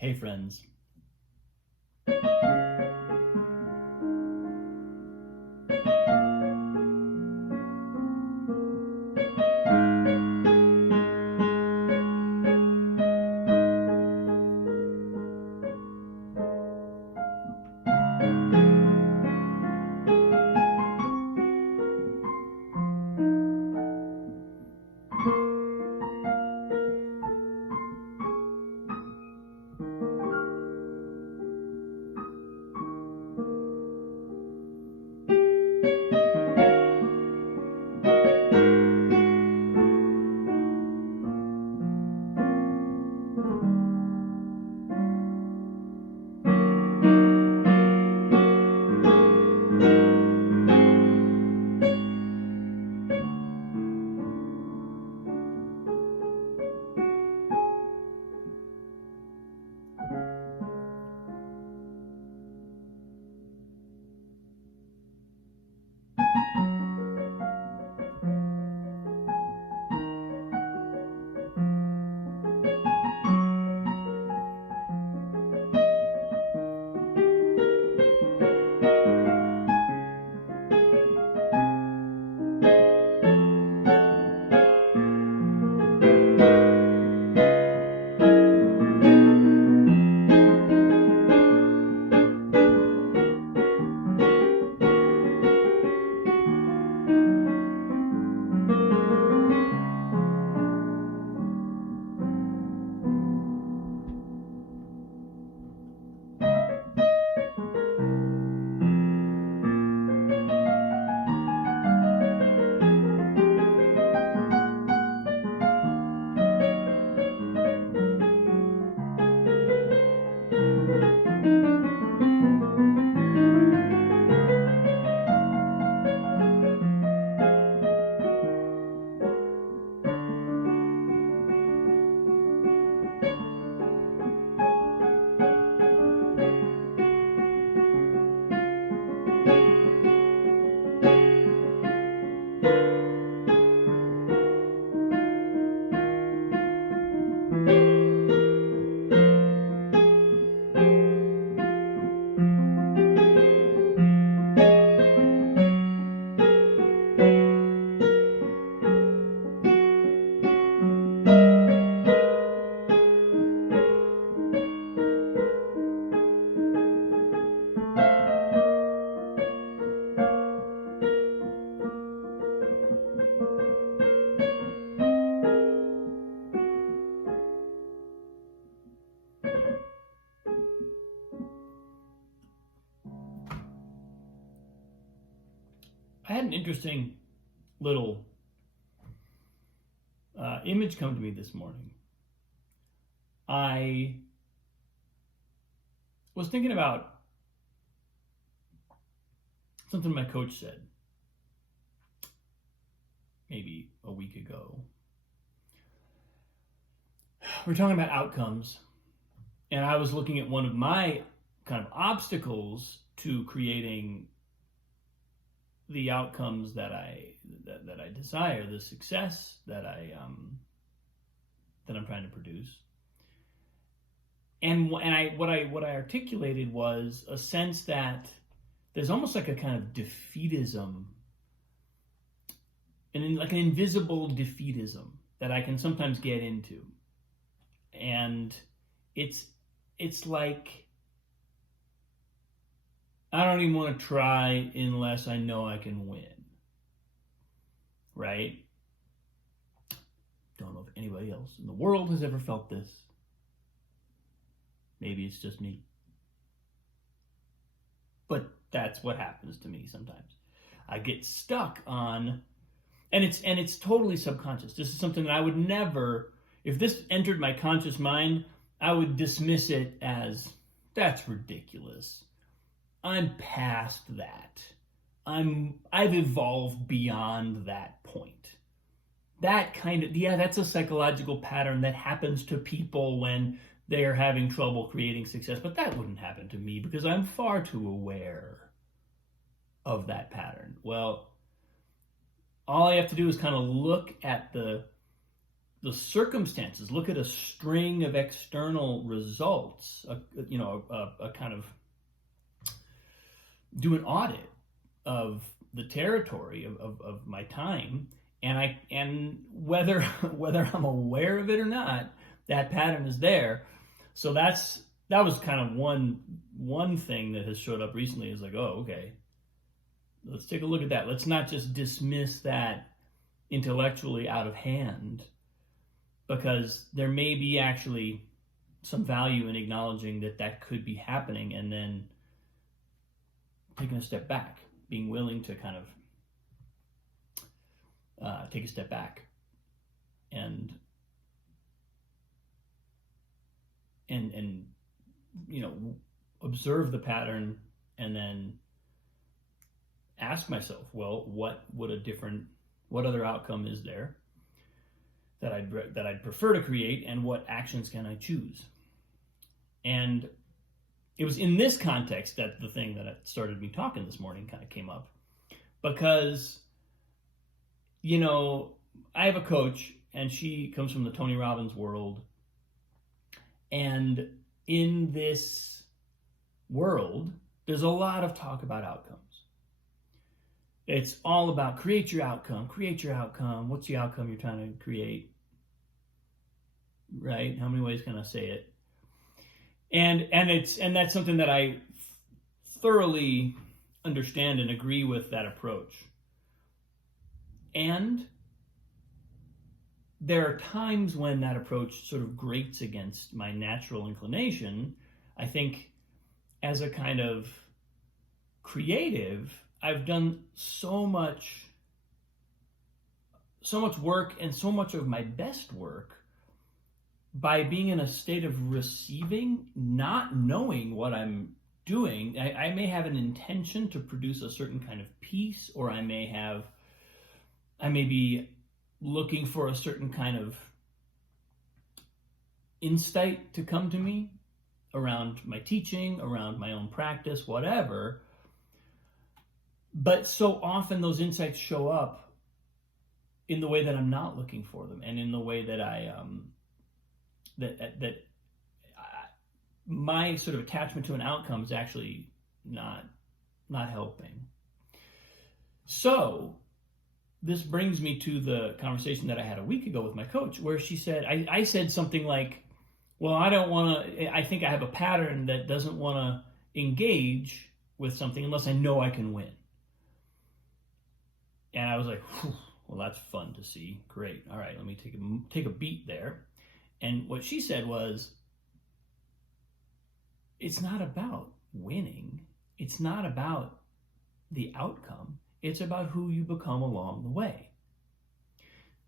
Hey friends. I had an interesting little image come to me this morning. I was thinking about something my coach said maybe a week ago. We're talking about outcomes, and I was looking at one of my kind of obstacles to creating the outcomes that I desire, the success that I'm trying to produce. And what I articulated was a sense that there's almost like a kind of defeatism, like an invisible defeatism that I can sometimes get into, and it's like I don't even want to try unless I know I can win, right? Don't know if anybody else in the world has ever felt this. Maybe it's just me. But that's what happens to me sometimes. I get stuck on, and it's totally subconscious. This is something that I would never, if this entered my conscious mind, I would dismiss it as, that's ridiculous. I'm past that. I've evolved beyond that point. That kind of, that's a psychological pattern that happens to people when they are having trouble creating success, but that wouldn't happen to me because I'm far too aware of that pattern. Well, all I have to do is kind of look at the the circumstances, look at a string of external results, a kind of do an audit of the territory of my time, and whether I'm aware of it or not, that pattern is there. So that was kind of one thing that has showed up recently, is like, oh, okay, let's take a look at that. Let's not just dismiss that intellectually out of hand, because there may be actually some value in acknowledging that could be happening, and then taking a step back, being willing to kind of take a step back and observe the pattern, and then ask myself, well, what other outcome is there that I'd prefer to create, and what actions can I choose? And it was in this context that the thing that started me talking this morning kind of came up, because I have a coach, and she comes from the Tony Robbins world, and in this world there's a lot of talk about outcomes. It's all about create your outcome. What's the outcome you're trying to create? Right? How many ways can I say it? And that's something that I thoroughly understand and agree with that approach. And there are times when that approach sort of grates against my natural inclination. I think as a kind of creative, I've done so much work, and so much of my best work, by being in a state of receiving, not knowing what I'm doing. I may have an intention to produce a certain kind of piece, or I may be looking for a certain kind of insight to come to me around my teaching, around my own practice, whatever. But so often those insights show up in the way that I'm not looking for them, and in the way that my sort of attachment to an outcome is actually not helping. So this brings me to the conversation that I had a week ago with my coach, where she said, I said something like, well, I think I have a pattern that doesn't want to engage with something unless I know I can win. And I was like, well, that's fun to see. Great. All right, let me take a beat there. And what she said was, it's not about winning. It's not about the outcome. It's about who you become along the way.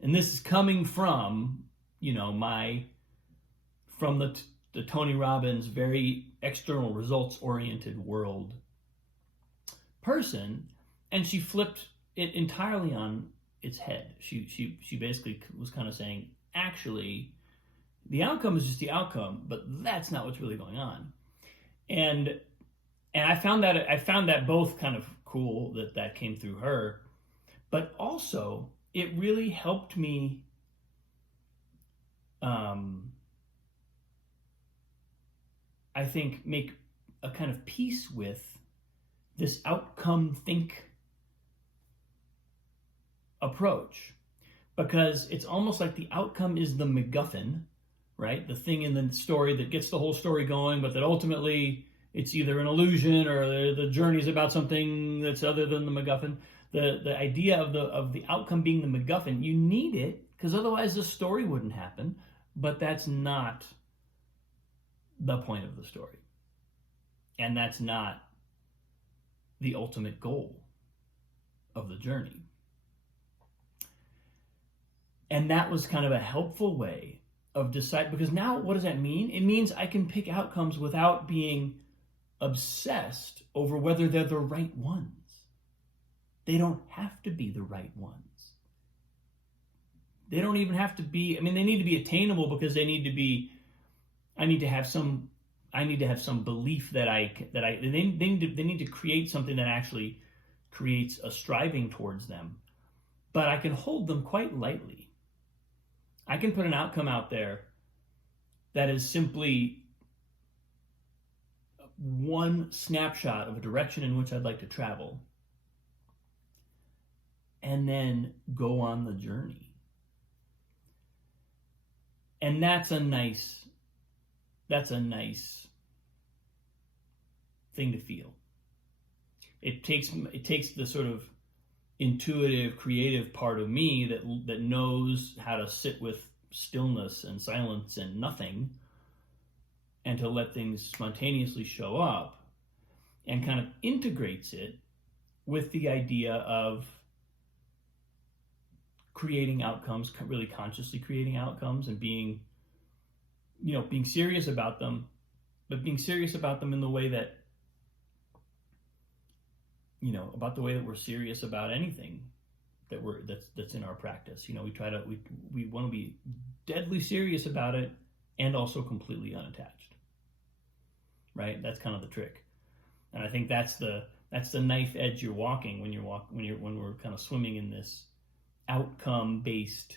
And this is coming from, from the Tony Robbins, very external results oriented world person. And she flipped it entirely on its head. She basically was kind of saying, actually, the outcome is just the outcome, but that's not what's really going on. And I found that both kind of cool that came through her, but also it really helped me I think make a kind of peace with this outcome think approach, because it's almost like the outcome is the MacGuffin, right? The thing in the story that gets the whole story going, but that ultimately it's either an illusion, or the journey is about something that's other than the MacGuffin. The idea of the outcome being the MacGuffin, you need it, because otherwise the story wouldn't happen, but that's not the point of the story. And that's not the ultimate goal of the journey. And that was kind of a helpful way of deciding, because now what does that mean? It means I can pick outcomes without being obsessed over whether they're the right ones. They don't have to be the right ones. They don't even have to be, they need to be attainable, because they need to have some belief they need to create something that actually creates a striving towards them. But I can hold them quite lightly. I can put an outcome out there that is simply one snapshot of a direction in which I'd like to travel, and then go on the journey. And that's a nice thing to feel. It takes the sort of intuitive, creative part of me that knows how to sit with stillness and silence and nothing, and to let things spontaneously show up, and kind of integrates it with the idea of creating outcomes, really consciously creating outcomes, and being serious about them, but being serious about them in the way that, about the way that we're serious about anything that's in our practice. We want to be deadly serious about it and also completely unattached. Right? That's kind of the trick. And I think that's the knife edge you're walking when we're kind of swimming in this outcome-based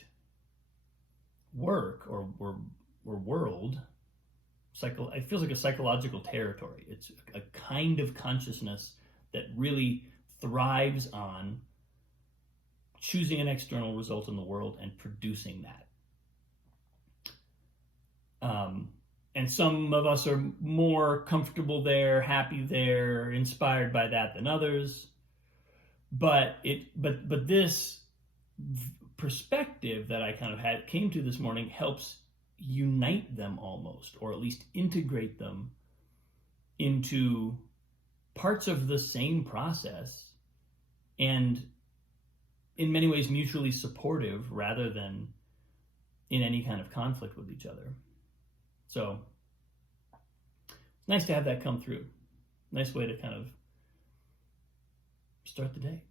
work or world. It feels like a psychological territory. It's a kind of consciousness that really thrives on choosing an external result in the world and producing that. And some of us are more comfortable there, happy there, inspired by that than others. But this perspective that I kind of came to this morning helps unite them almost, or at least integrate them into parts of the same process, and in many ways mutually supportive rather than in any kind of conflict with each other. So it's nice to have that come through. Nice way to kind of start the day.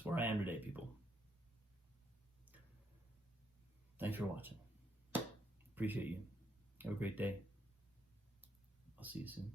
That's where I am today, people. Thanks for watching. Appreciate you. Have a great day. I'll see you soon.